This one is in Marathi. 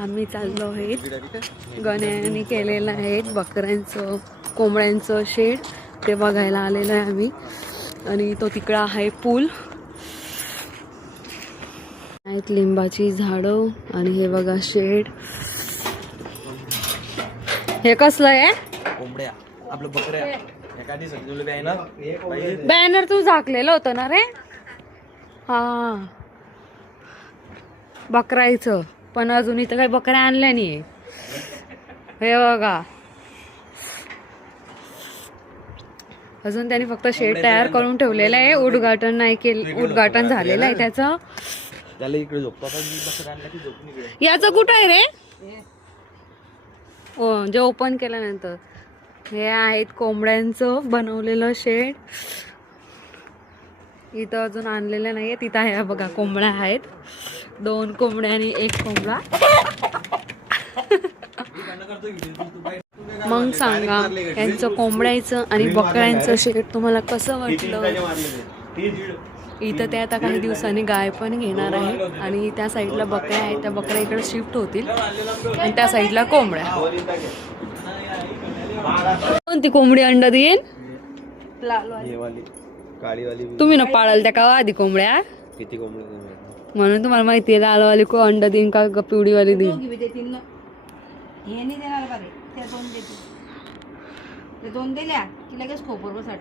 आम्ही चाललो आहेत, गण्याने केलेलं आहे बकऱ्यांचं कोंबड्यांचं शेड, ते बघायला आलेलं आहे आम्ही. आणि तो तिकडं आहे पूल, आहेत लिंबाची झाडं आणि हे बघा शेड. हे कसलं आहे? कोंबड्या आपलं बकऱ्या एखादी सजवलं बॅनर. बॅनर तू झाकलेलं होतं ना रे? हा, बकरायचं. पण अजून इथं काही बकऱ्या आणल्या नाहीये. हे बघा, अजून त्यांनी फक्त शेड तयार करून ठेवलेलं आहे, उद्घाटन नाही केलं, उद्घाटन झालेलं आहे त्याचं. त्याला इकडे झोपतो आता, बकरा आणला की झोपून इकडे. याचं कुठं आहे रे? हो, जे ओपन केल्यानंतर. हे आहेत कोंबड्यांचं बनवलेलं शेड. इथं अजून आणलेलं नाहीये, तिथं आहे बघा कोंबड्या आहेत, 2 कोंबड्या आणि 1 कोंबडा. मग सांगा, यांचं कोंबड्याचं आणि बकऱ्यांचं शेड तुम्हाला कसं वाटलं? इथं ते आता काही दिवसांनी गाय पण घेणार आहे आणि त्या साईडला बकऱ्या आहेत, त्या बकऱ्या इकडे शिफ्ट होतील आणि त्या साईडला कोंबड्या. कोणती कोंबडी अंडा देईन? तुम्ही ना पाळाल त्या का आधी कोंबड्या? किती कोंबड्या? म्हणून तुम्हाला माहिती आहे लालवाली को अंडा देईन का पिवळीवाली देईन? हे नाही देणार बरे, त्या 2 देतील. ते 2 दिल्या की लगेच खोपर बसाट.